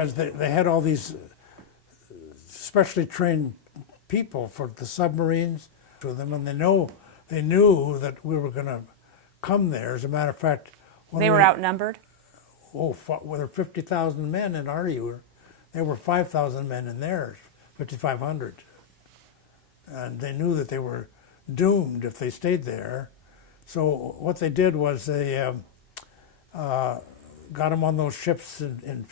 As they had all these specially trained people for the submarines to them, and they knew that we were going to come there. As a matter of fact, They were outnumbered? Well, there were 50,000 men in our unit. There were 5,000 men in theirs, 5,500. And they knew that they were doomed if they stayed there. So what they did was they got them on those ships in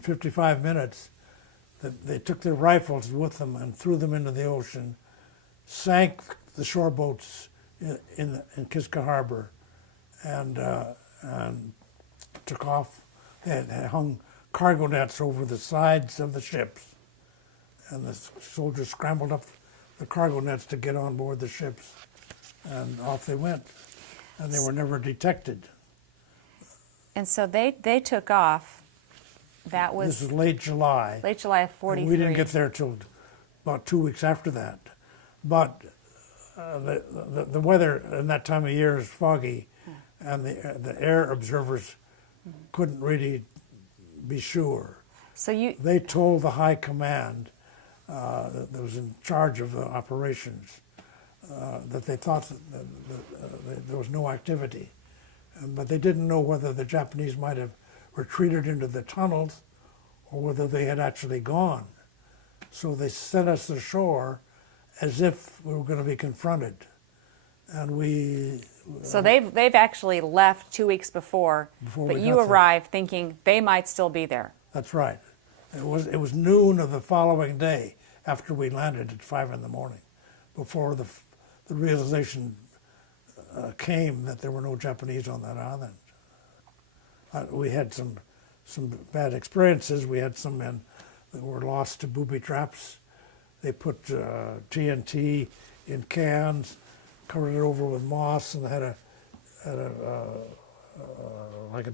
55 minutes. They took their rifles with them and threw them into the ocean, sank the shore boats in Kiska Harbor, and took off. They hung cargo nets over the sides of the ships, and the soldiers scrambled up the cargo nets to get on board the ships, and off they went, and they were never detected. And so they took off. That was... This was late July. Late July of 43. We didn't get there till about 2 weeks after that. But the weather in that time of year is foggy, and the air observers couldn't really be sure. So they told the high command that was in charge of the operations that they thought that there was no activity, but they didn't know whether the Japanese might have retreated into the tunnels or whether they had actually gone. So they sent us ashore as if we were going to be confronted, and we. So they've actually left 2 weeks before but you arrived thinking they might still be there. That's right. It was noon of the following day after we landed at 5 in the morning, before the realization came that there were no Japanese on that island. We had some bad experiences. We had some men that were lost to booby traps. They put TNT in cans, covered it over with moss, and had a like a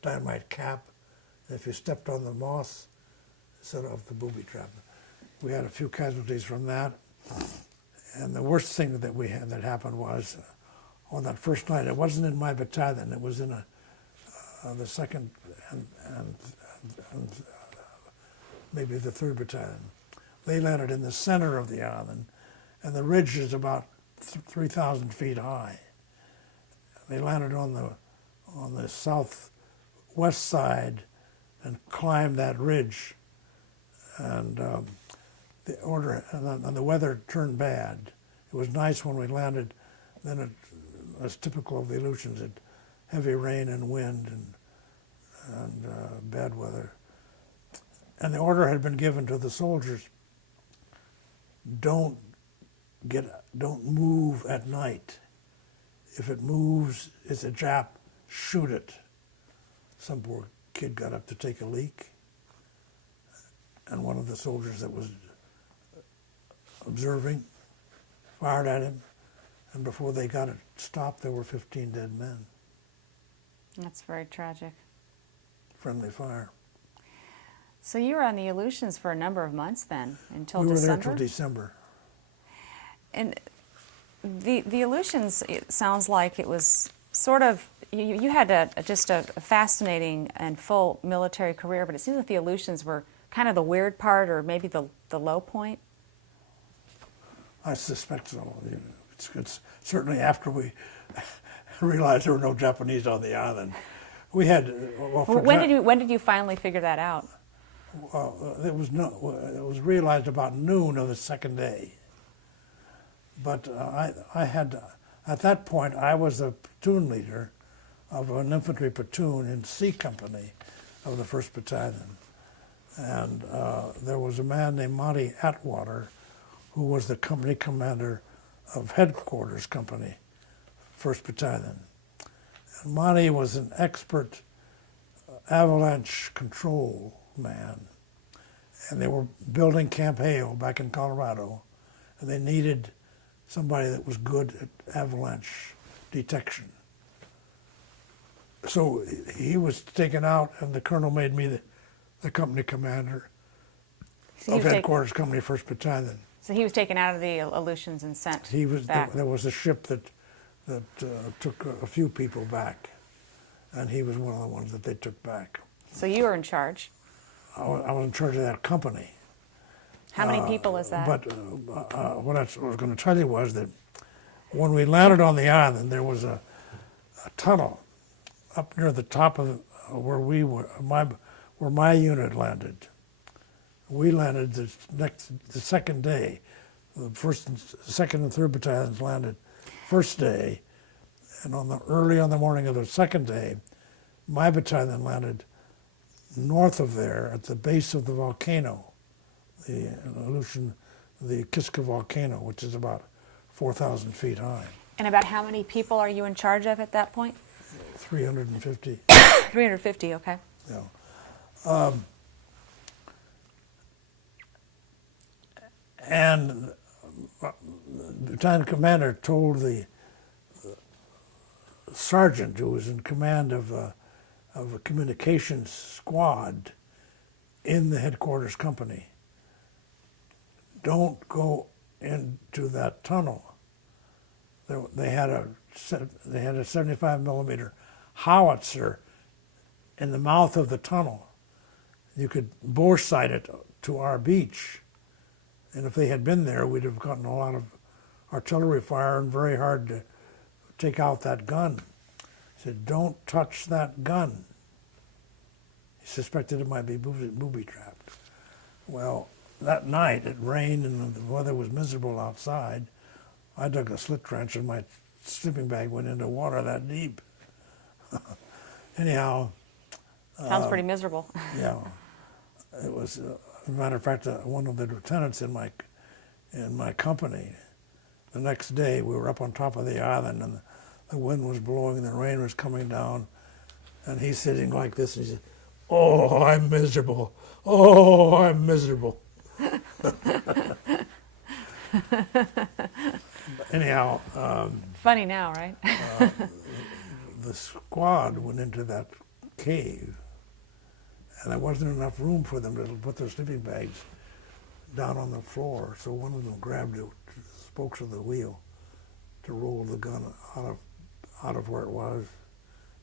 dynamite cap. If you stepped on the moss, set off the booby trap. We had a few casualties from that. And the worst thing that happened was on that first night. It wasn't in my battalion. It was in the second and maybe the 3rd Battalion. They landed in the center of the island, and the ridge is about 3,000 feet high. They landed on the southwest side and climbed that ridge, and the weather turned bad. It was nice when we landed. Then as typical of the Aleutians, it heavy rain and wind and bad weather. And the order had been given to the soldiers: don't move at night. If it moves, it's a Jap, shoot it. Some poor kid got up to take a leak, and one of the soldiers that was observing fired at him, and before they got it stopped, there were 15 dead men. That's very tragic. Friendly fire. So you were on the Aleutians for a number of months then, until December? We were there until December. And the Aleutians, it sounds like it was sort of, you had just a fascinating and full military career, but it seems like the Aleutians were kind of the weird part, or maybe the low point? I suspect so. It's certainly after we realized there were no Japanese on the island. We had. When did you finally figure that out? Well, it was realized about noon of the second day. But I had, at that point, I was a platoon leader of an infantry platoon in C Company of the 1st Battalion. And there was a man named Monty Atwater, who was the company commander of Headquarters Company, 1st Battalion. And Monty was an expert avalanche control man. And they were building Camp Hale back in Colorado, and they needed somebody that was good at avalanche detection. So he was taken out, and the colonel made me the company commander of Headquarters Company, 1st Battalion. So he was taken out of the Aleutians and sent back. There was a ship that took a few people back, and he was one of the ones that they took back. So you were in charge. I was in charge of that company. How many people is that? But what I was going to tell you was that when we landed on the island, there was a tunnel up near the top of where we were, where my unit landed. We landed the second day. The first, second, and third battalions landed first day, and early on the morning of the second day, my battalion landed north of there at the base of the volcano, the Kiska volcano, which is about 4,000 feet high. And about how many people are you in charge of at that point? 350. 350, okay. Yeah. And the battalion commander told the sergeant who was in command of a communications squad in the headquarters company, don't go into that tunnel. They had a 75 millimeter howitzer in the mouth of the tunnel. You could bore sight it to our beach. And if they had been there, we'd have gotten a lot of artillery fire and very hard to take out that gun. He said, don't touch that gun. He suspected it might be booby-trapped. Well, that night it rained and the weather was miserable outside. I dug a slit trench and my sleeping bag went into water that deep. Anyhow. Sounds pretty miserable. Yeah. It was, as a matter of fact, one of the lieutenants in my company, the next day we were up on top of the island and the wind was blowing and the rain was coming down, and he's sitting like this and he said, "Oh, I'm miserable. Oh, I'm miserable." Anyhow. Funny now, right? The squad went into that cave, and there wasn't enough room for them to put their sleeping bags down on the floor, so one of them grabbed the spokes of the wheel to roll the gun out of where it was,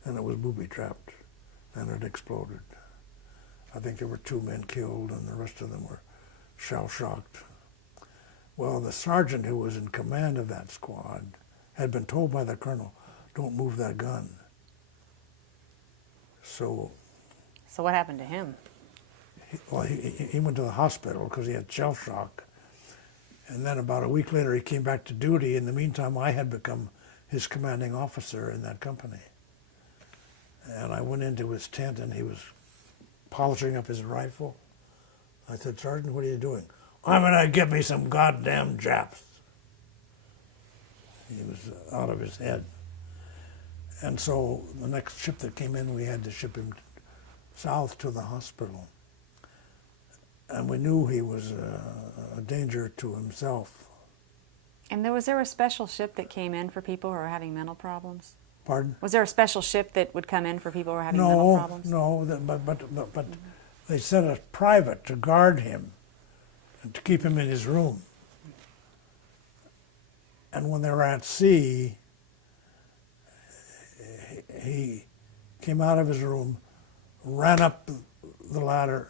and it was booby-trapped, and it exploded. I think there were 2 men killed, and the rest of them were shell-shocked. Well, the sergeant who was in command of that squad had been told by the colonel, don't move that gun. So what happened to him? He went to the hospital because he had shell shock. And then about a week later he came back to duty. In the meantime, I had become his commanding officer in that company. And I went into his tent and he was polishing up his rifle. I said, "Sergeant, what are you doing?" "I'm going to get me some goddamn Japs." He was out of his head. And so the next ship that came in, we had to ship him south to the hospital. And we knew he was a danger to himself. And was there a special ship that came in for people who are having mental problems? Pardon? Was there a special ship that would come in for people who are having mental problems? No, but they sent a private to guard him and to keep him in his room. And when they were at sea, he came out of his room, ran up the ladder,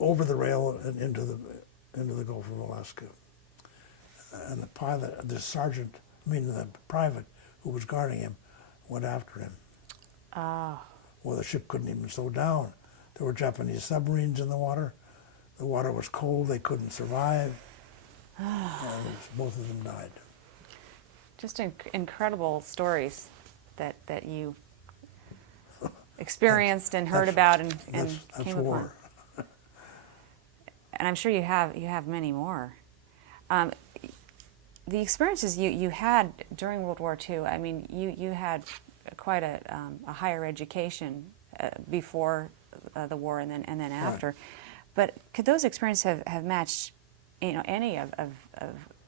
over the rail and into the Gulf of Alaska. And the pilot, the private who was guarding him, went after him. Ah. Well, the ship couldn't even slow down. There were Japanese submarines in the water. The water was cold. They couldn't survive. And both of them died. Just incredible stories that you experienced and heard about and came war. upon. And I'm sure you have many more. The experiences you had during World War II, I mean, you had quite a higher education before the war and then after. Right. But could those experiences have matched, any of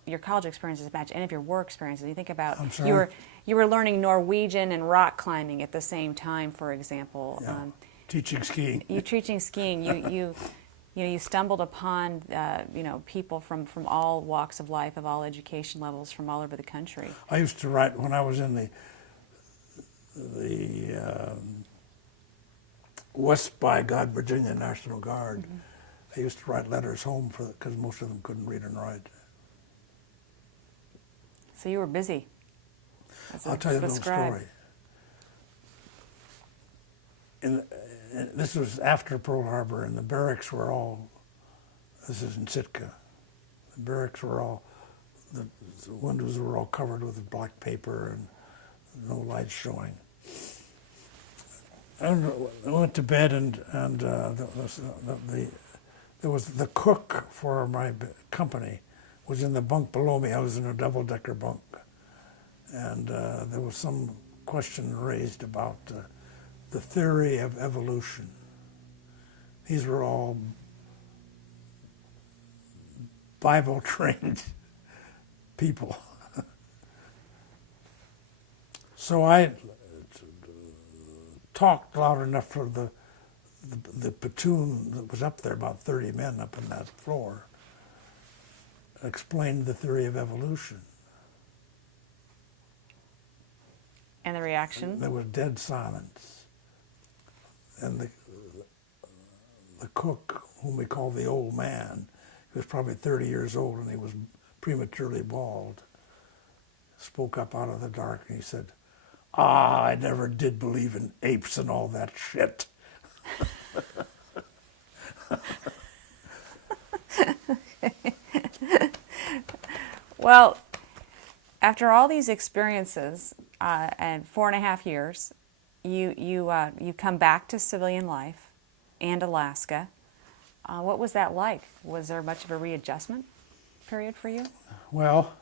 your college experiences match any of your war experiences? You think about I'm sorry? you were learning Norwegian and rock climbing at the same time, for example. Yeah. Teaching skiing. You teaching skiing. You stumbled upon people from all walks of life, of all education levels, from all over the country. I used to write when I was in the West by God, Virginia National Guard. I used to write letters home because most of them couldn't read and write. So you were busy. I'll tell you a little story. This was after Pearl Harbor, and the barracks were all, this is in Sitka, the barracks were all, the windows were all covered with black paper and no lights showing. And I went to bed, and there was the cook for my company was in the bunk below me. I was in a double-decker bunk, and there was some question raised about the theory of evolution. These were all Bible-trained people. So I talked loud enough for the platoon that was up there, about 30 men up on that floor, explained the theory of evolution. And the reaction? There was dead silence. And the cook, whom we called the old man, he was probably 30 years old and he was prematurely bald, spoke up out of the dark and he said, I never did believe in apes and all that shit. Well, after all these experiences and 4.5 years, you come back to civilian life and Alaska. What was that like? Was there much of a readjustment period for you? Well,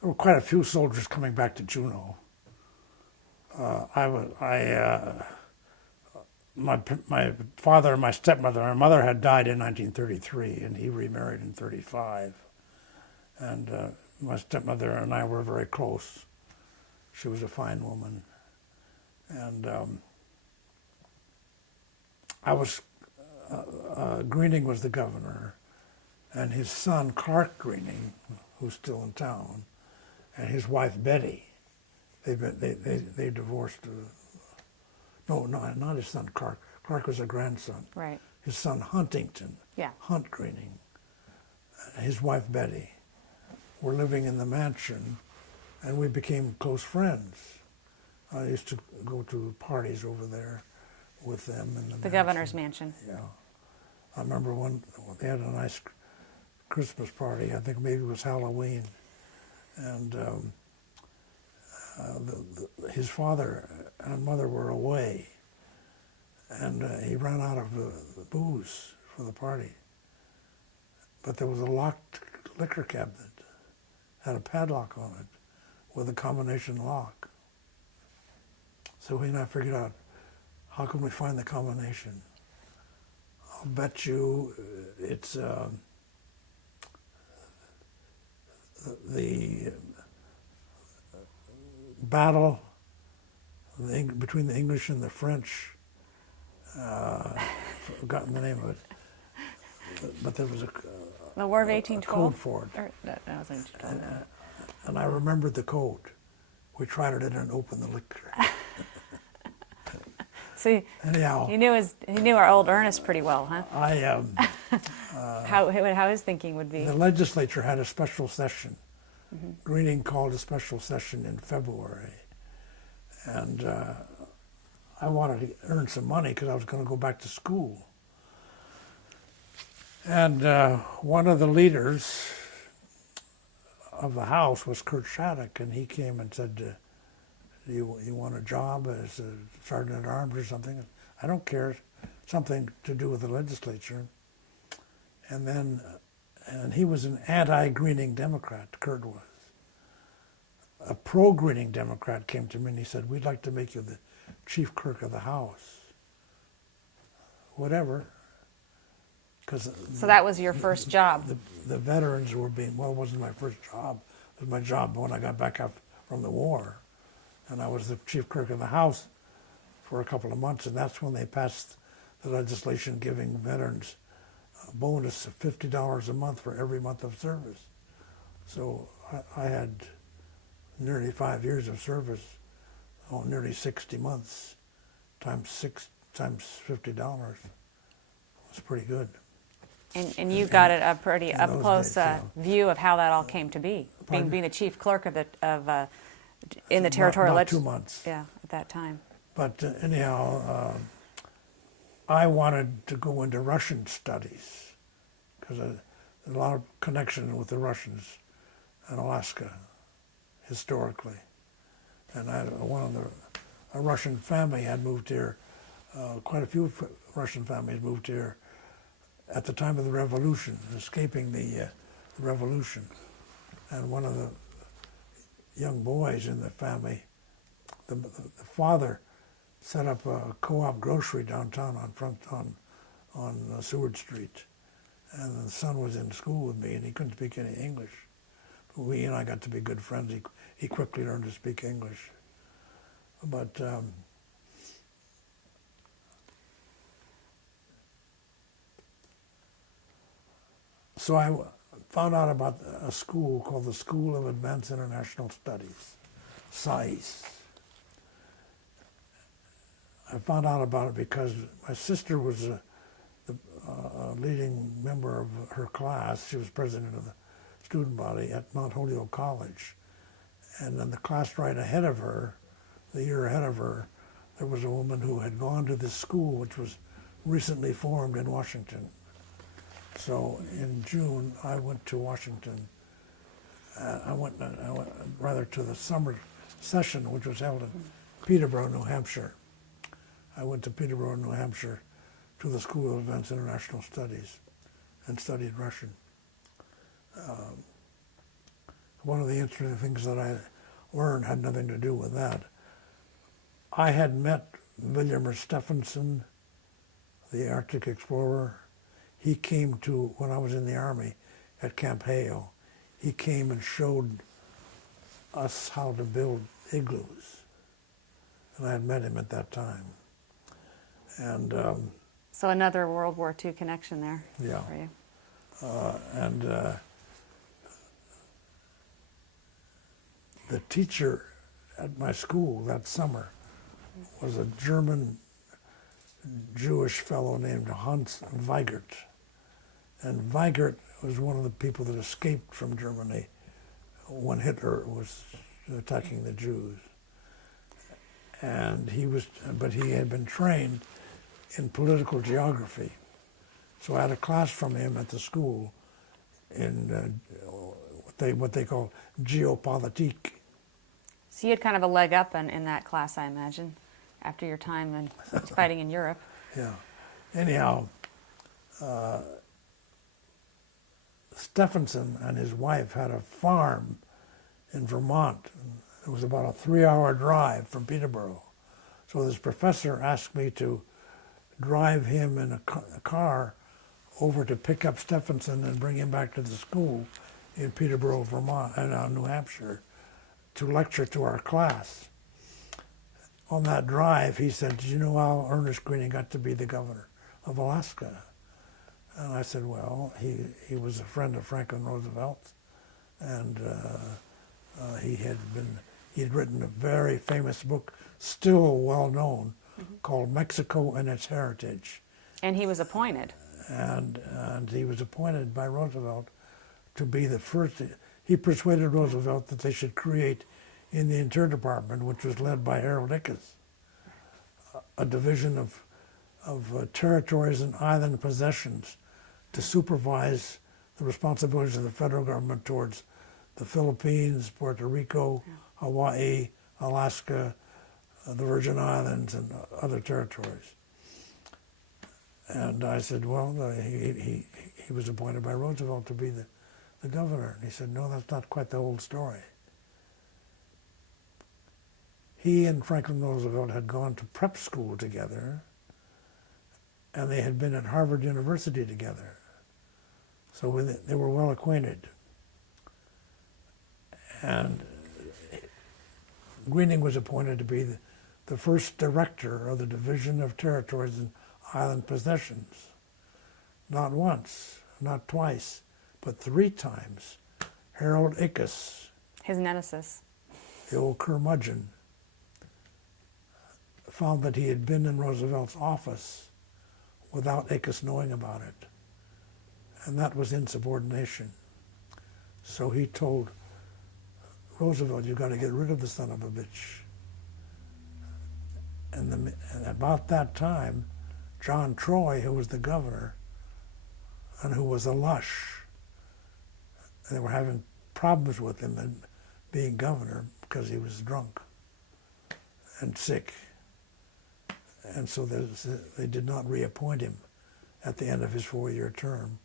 there were quite a few soldiers coming back to Juneau. My father and my stepmother, my mother had died in 1933, and he remarried in 35. And my stepmother and I were very close. She was a fine woman. And Greening was the governor, and his son, Clark Greening, who's still in town, and his wife, Betty, they divorced. No, not his son, Clark. Clark was a grandson. Right. His son, Huntington, Yeah. Hunt Greening, his wife, Betty, were living in the mansion, and we became close friends. I used to go to parties over there with them in the mansion. Governor's mansion. Yeah. I remember they had a nice Christmas party. I think maybe it was Halloween. And his father and mother were away. And he ran out of booze for the party. But there was a locked liquor cabinet, had a padlock on it with a combination lock. So he and I figured out, how can we find the combination? I'll bet you it's the battle between the English and the French. Forgotten the name of it, but there was a The War of 1812? code for it. That was 1812. And I remembered the code. We tried it in and opened the liquor. So Anyhow, he knew our old Ernest pretty well, huh? How his thinking would be. The legislature had a special session. Greening called a special session in February, and I wanted to earn some money because I was going to go back to school. And one of the leaders of the House was Kurt Shattuck, and he came and said, "Do you want a job as a sergeant at arms or something?" I don't care, something to do with the legislature. And then, and he was an anti-Greening Democrat, Kurt was. A pro-Greening Democrat came to me and he said, "We'd like to make you the chief clerk of the House." Whatever. So that was your first job? The veterans were being, well, it wasn't my first job. It was my job when I got back up from the war. And I was the chief clerk of the House for a couple of months, and that's when they passed the legislation giving veterans a bonus of $50 a month for every month of service. So I had nearly 5 years of service, nearly 60 months times 6 times $50 was pretty good. And you got a pretty in up those close days, yeah. view of how that all came to be, Pardon? being the chief clerk of in the About territorial 2 months. Yeah, at that time. But anyhow, I wanted to go into Russian studies because there's a lot of connection with the Russians in Alaska historically. And a Russian family had moved here. Quite a few Russian families moved here at the time of the revolution, escaping the revolution. And one of the young boys in the family, the father set up a co-op grocery downtown on Stewart Street. And the son was in school with me, and he couldn't speak any English. But he and I got to be good friends. He quickly learned to speak English. But so I found out about a school called the School of Advanced International Studies, SAIS. I found out about it because my sister was a leading member of her class. She was president of the student body at Mount Holyoke College. And then the class right ahead of her, the year ahead of her, there was a woman who had gone to this school, which was recently formed in Washington. So in June, I went to Washington. I went rather to the summer session, which was held in Peterborough, New Hampshire. I went to Peterborough, New Hampshire, to the School of Advanced International Studies and studied Russian. One of the interesting things that I learned had nothing to do with that. I had met William Stephenson, the Arctic explorer. He came to, when I was in the Army at Camp Hale, he came and showed us how to build igloos. And I had met him at that time. And So another World War II connection there yeah. for you. The teacher at my school that summer was a German Jewish fellow named Hans Weigert. And Weigert was one of the people that escaped from Germany when Hitler was attacking the Jews. And but he had been trained in political geography. So I had a class from him at the school in what they call geopolitique. So you had kind of a leg up in that class, I imagine, after your time in fighting in Europe. Yeah. Anyhow, Stephenson and his wife had a farm in Vermont. It was about a 3-hour drive from Peterborough. So this professor asked me to drive him in a car over to pick up Stephenson and bring him back to the school in Peterborough, Vermont, and New Hampshire, to lecture to our class. On that drive, he said, "Do you know how Ernest Greening got to be the governor of Alaska?" And I said, well, he was a friend of Franklin Roosevelt, and he had written a very famous book, still well known, called Mexico and Its Heritage. And he was appointed. And he was appointed by Roosevelt to be the first. He persuaded Roosevelt that they should create in the Interior Department, which was led by Harold Ickes, a division of territories and island possessions to supervise the responsibilities of the federal government towards the Philippines, Puerto Rico, Hawaii, Alaska, the Virgin Islands, and other territories. And I said, well, he was appointed by Roosevelt to be the governor. And he said, no, that's not quite the whole story. He and Franklin Roosevelt had gone to prep school together, and they had been at Harvard University together. So they were well acquainted. And Greening was appointed to be the first director of the Division of Territories and Island Possessions. Not once, not twice, but 3 times. Harold Ickes, His nemesis. the old curmudgeon, found that he had been in Roosevelt's office without Akers knowing about it. And that was insubordination. So he told Roosevelt, "You got to get rid of the son of a bitch." And about that time, John Troy, who was the governor, and who was a lush, they were having problems with him and being governor because he was drunk and sick. And so they did not reappoint him at the end of his 4-year term.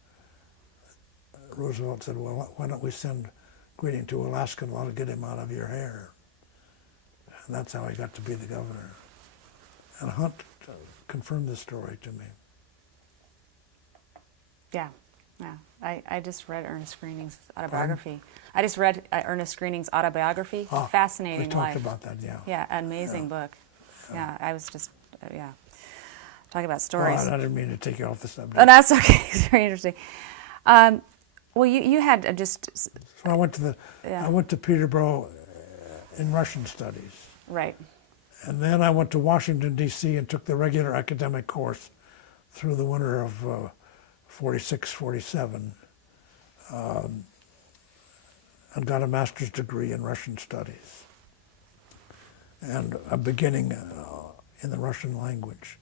Roosevelt said, "Well, why don't we send Greeting to Alaska and want to get him out of your hair?" And that's how he got to be the governor. And Hunt confirmed this story to me. Yeah. I just read Ernest Greening's autobiography. I just read Ernest Greening's autobiography. Fascinating we talked life. about that, yeah. Yeah, amazing book. Yeah, I was just, talking about stories. Well, I didn't mean to take you off the subject. Oh, that's okay. It's very interesting. Well, you had just... So I went to Peterborough in Russian studies. Right. And then I went to Washington, D.C. and took the regular academic course through the winter of 46, 47, and got a master's degree in Russian studies and a beginning in the Russian language.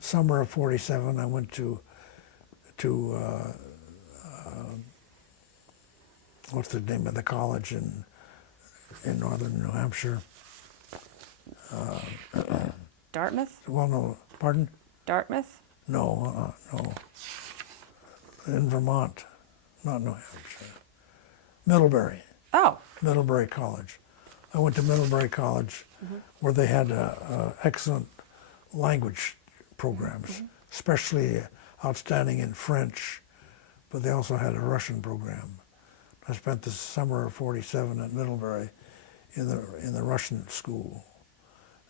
Summer of 47, I went to what's the name of the college in northern New Hampshire? Dartmouth? Well, no, pardon? Dartmouth? No, no. In Vermont, not New Hampshire. Middlebury. Oh. Middlebury College. I went to Middlebury College where they had excellent language programs, especially outstanding in French, but they also had a Russian program. I spent the summer of 47 at Middlebury in the Russian school.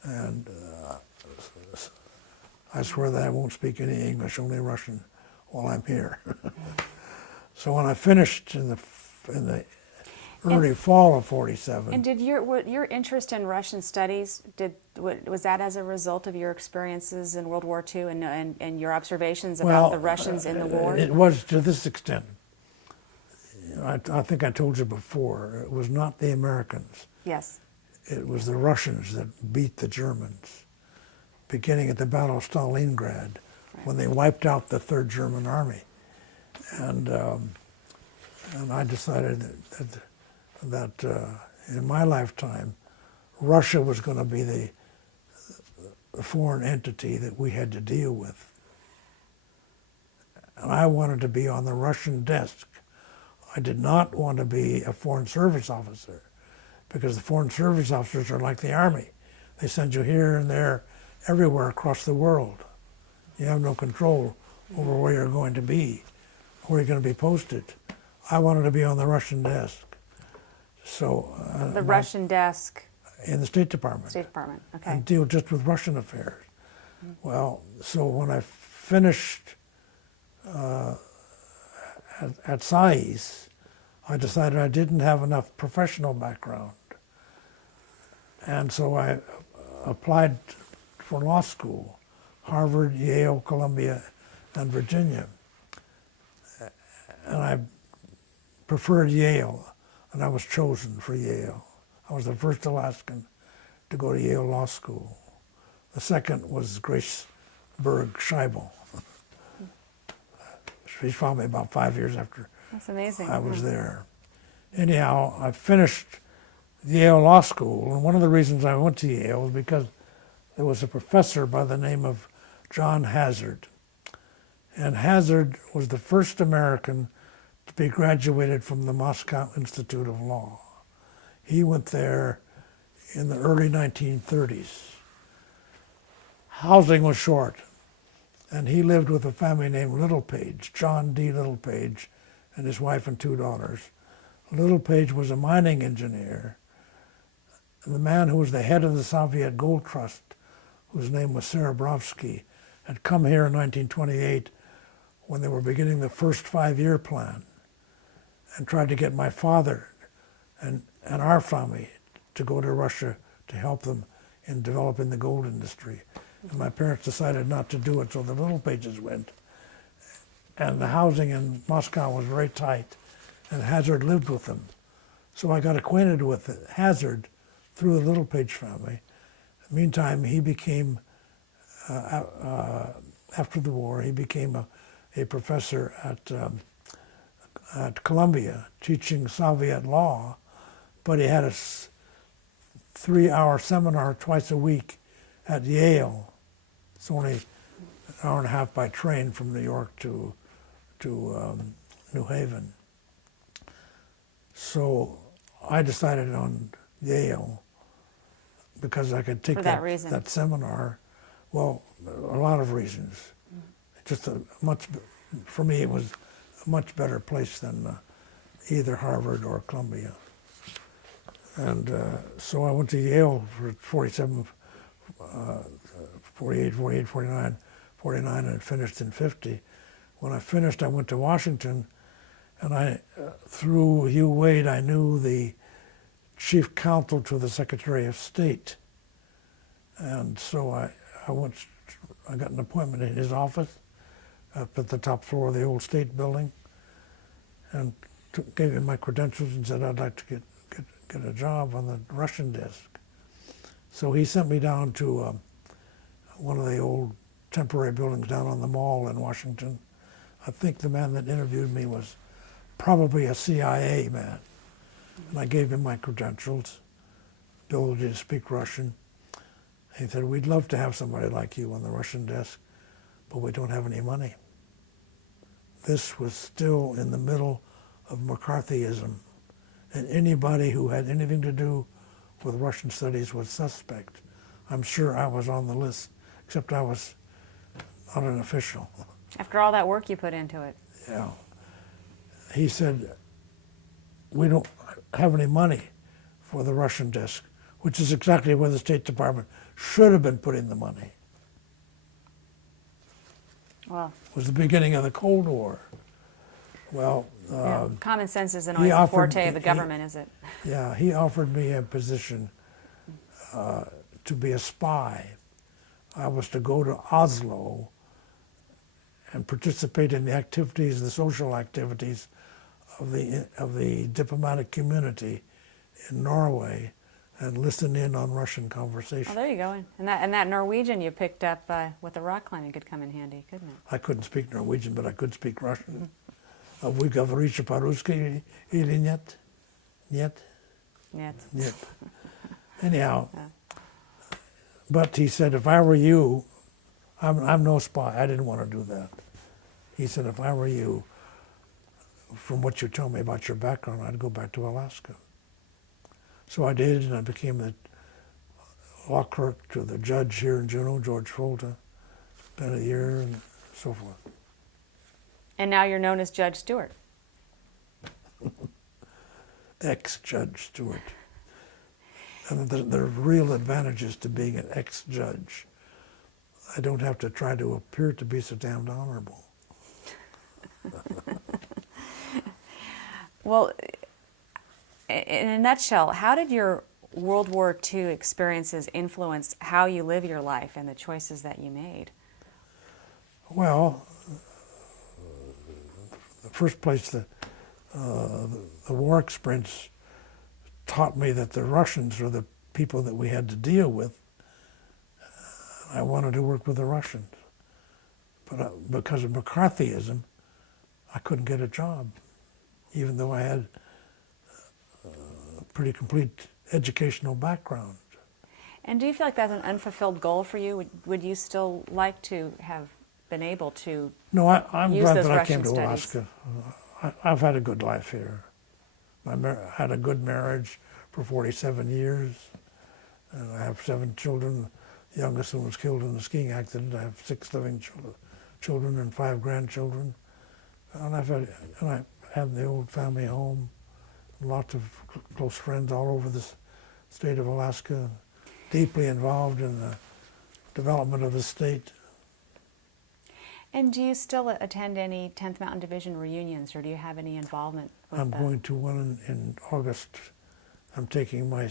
And I swear that I won't speak any English, only Russian while I'm here. So when I finished in the early fall of 47. And did your interest in Russian studies, was that as a result of your experiences in World War II and your observations about the Russians in the war? It was to this extent. I think I told you before, it was not the Americans. Yes. It was the Russians that beat the Germans, beginning at the Battle of Stalingrad, when they wiped out the Third German Army. And I decided that in my lifetime, Russia was going to be the foreign entity that we had to deal with. And I wanted to be on the Russian desk. I did not want to be a foreign service officer, because the foreign service officers are like the Army. They send you here and there, everywhere across the world. You have no control over where you're going to be, where you're going to be posted. I wanted to be on the Russian desk. So the Russian desk? In the State Department. State Department, okay. And deal just with Russian affairs. Well, so when I finished at SAIS, I decided I didn't have enough professional background. And so I applied for law school, Harvard, Yale, Columbia, and Virginia. And I preferred Yale, and I was chosen for Yale. I was the first Alaskan to go to Yale Law School. The second was Grace Berg Scheibel. She found me about 5 years after That's amazing. I was there. Anyhow, I finished Yale Law School, and one of the reasons I went to Yale was because there was a professor by the name of John Hazard. And Hazard was the first American to be graduated from the Moscow Institute of Law. He went there in the early 1930s. Housing was short, and he lived with a family named Littlepage, John D. Littlepage, and his wife and 2 daughters. Littlepage was a mining engineer. And the man who was the head of the Soviet Gold Trust, whose name was Serebrovsky, had come here in 1928 when they were beginning the first 5-year plan, and tried to get my father and our family to go to Russia to help them in developing the gold industry. And my parents decided not to do it, so the Little Pages went. And the housing in Moscow was very tight, and Hazard lived with them. So I got acquainted with Hazard through the Little Page family. Meantime, he became, after the war, he became a professor at Columbia, teaching Soviet law, but he had a 3-hour seminar twice a week at Yale. It's only an hour and a half by train from New York to New Haven. So I decided on Yale because I could take For that reason. that seminar. Well, a lot of reasons. Just for me, it was a much better place than either Harvard or Columbia. And so I went to Yale for 47, 48, 49, and finished in 50. When I finished, I went to Washington, and through Hugh Wade, I knew the chief counsel to the Secretary of State. And so I got an appointment in his office up at the top floor of the old State Building, and gave him my credentials and said I'd like to get a job on the Russian desk. So he sent me down to one of the old temporary buildings down on the Mall in Washington. I think the man that interviewed me was probably a CIA man. And I gave him my credentials, ability to speak Russian. He said, we'd love to have somebody like you on the Russian desk, but we don't have any money. This was still in the middle of McCarthyism, and anybody who had anything to do with Russian studies was suspect. I'm sure I was on the list, except I was not an official. After all that work you put into it. Yeah. He said, we don't have any money for the Russian desk, which is exactly where the State Department should have been putting the money. Well, It was the beginning of the Cold War. Well, yeah. Common sense isn't always the forte of the government, is it? Yeah, he offered me a position to be a spy. I was to go to Oslo and participate in the activities, the social activities of the diplomatic community in Norway, and listen in on Russian conversation. Oh, there you go. And that Norwegian you picked up with the rock climbing could come in handy, couldn't it? I couldn't speak Norwegian, but I could speak Russian. Вы говорите по-русски или нет? Нет? Нет. Нет. Anyhow, but he said, if I were you, I'm no spy. I didn't want to do that. He said, if I were you, from what you told me about your background, I'd go back to Alaska. So I did, and I became the law clerk to the judge here in Juneau, George Folta. Spent a year and so forth. And now you're known as Judge Stewart. Ex-Judge Stewart. And there are real advantages to being an ex-judge. I don't have to try to appear to be so damned honorable. Well, in a nutshell, how did your World War II experiences influence how you live your life and the choices that you made? Well, the first place, the war experience taught me that the Russians were the people that we had to deal with. I wanted to work with the Russians. But because of McCarthyism, I couldn't get a job, even though I had a pretty complete educational background. And do you feel like that's an unfulfilled goal for you? Would you still like to have been able to No, I'm use glad those that I Russian came to studies? Alaska. I've had a good life here. I had a good marriage for 47 years. And I have 7 children. The youngest one was killed in a skiing accident. I have 6 living children and 5 grandchildren. And I had the old family home, lots of close friends all over the state of Alaska, deeply involved in the development of the state. And do you still attend any 10th Mountain Division reunions, or do you have any involvement with I'm going to one in August. I'm taking my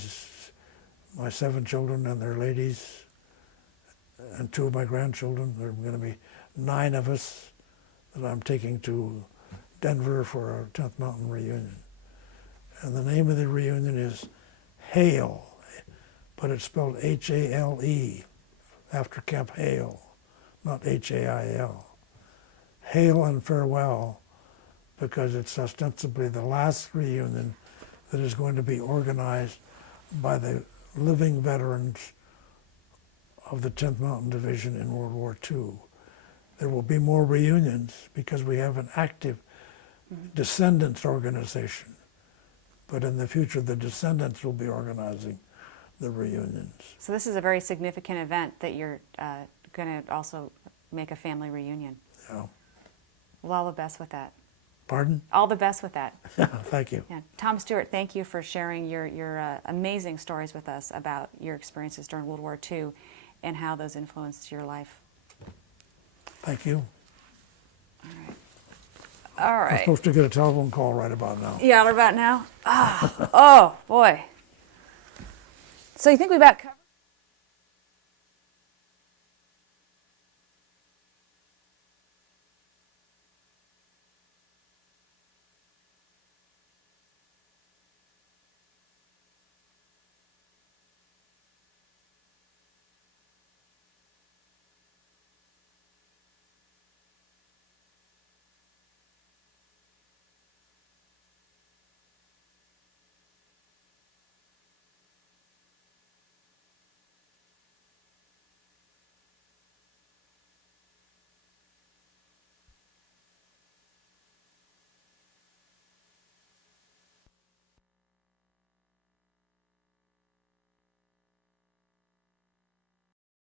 7 children and their ladies and 2 of my grandchildren. There are going to be 9 of us that I'm taking to Denver for our 10th Mountain reunion. And the name of the reunion is Hale, but it's spelled H-A-L-E, after Camp Hale, not H-A-I-L. Hail and farewell, because it's ostensibly the last reunion that is going to be organized by the living veterans of the 10th Mountain Division in World War II. There will be more reunions because we have an active descendants organization. But in the future, the descendants will be organizing the reunions. So this is a very significant event that you're going to also make a family reunion. Yeah. Well, all the best with that. Pardon? All the best with that. Thank you. Yeah. Tom Stewart, thank you for sharing your amazing stories with us about your experiences during World War II and how those influenced your life. Thank you. All I'm right. supposed to get a telephone call right about now. Yeah, right about now? Oh, boy. So you think we about covered